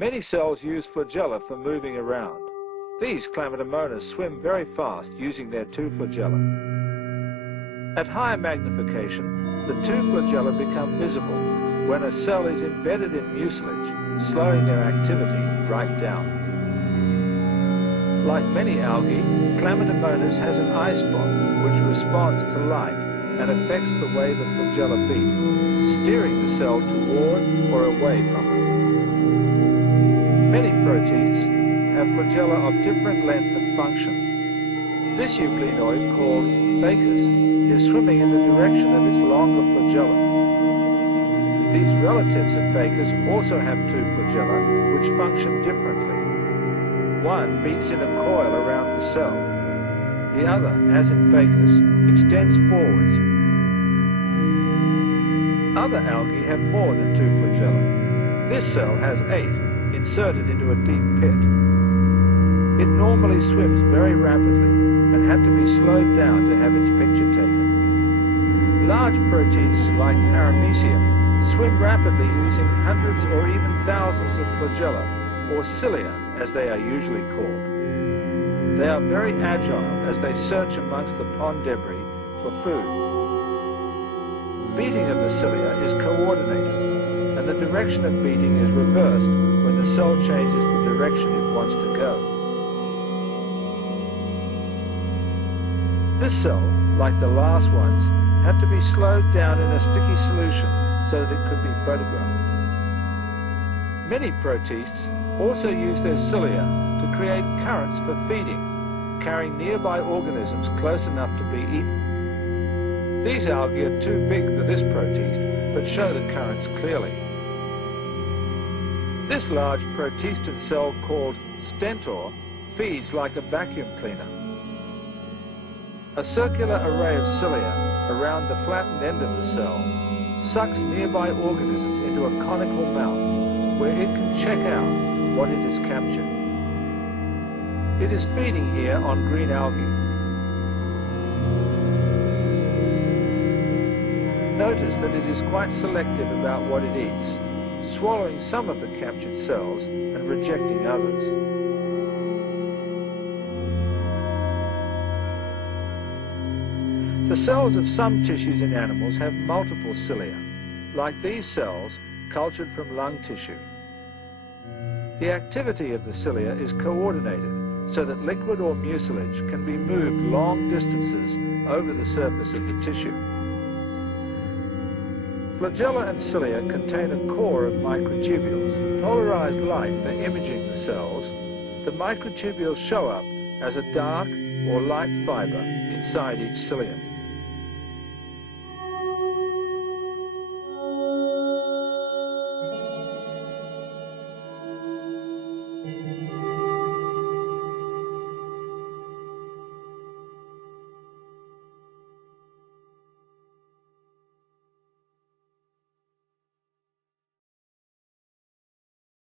Many cells use flagella for moving around. These Chlamydomonas swim very fast using their two flagella. At higher magnification, the two flagella become visible when a cell is embedded in mucilage, slowing their activity right down. Like many algae, Chlamydomonas has an eye spot which responds to light and affects the way the flagella beat, steering the cell toward or away from it. Many protists have flagella of different length and function. This euglenoid, called Phacus, is swimming in the direction of its longer flagella. These relatives of Phacus also have two flagella, which function differently. One beats in a coil around the cell. The other, as in Phacus, extends forwards. Other algae have more than two flagella. This cell has 8, inserted into a deep pit. It normally swims very rapidly and had to be slowed down to have its picture taken. Large protists like Paramecium swim rapidly using hundreds or even thousands of flagella, or cilia as they are usually called. They are very agile as they search amongst the pond debris for food. Beating of the cilia is coordinated, and the direction of beating is reversed when the cell changes the direction it wants to go. This cell, like the last ones, had to be slowed down in a sticky solution so that it could be photographed. Many protists also use their cilia to create currents for feeding, carrying nearby organisms close enough to be eaten. These algae are too big for this protist, but show the currents clearly. This large protistan cell called stentor feeds like a vacuum cleaner. A circular array of cilia around the flattened end of the cell sucks nearby organisms into a conical mouth where it can check out what it has captured. It is feeding here on green algae. Notice that it is quite selective about what it eats, swallowing some of the captured cells and rejecting others. The cells of some tissues in animals have multiple cilia, like these cells cultured from lung tissue. The activity of the cilia is coordinated so that liquid or mucilage can be moved long distances over the surface of the tissue. Flagella and cilia contain a core of microtubules, polarized light for imaging the cells. The microtubules show up as a dark or light fiber inside each ciliate.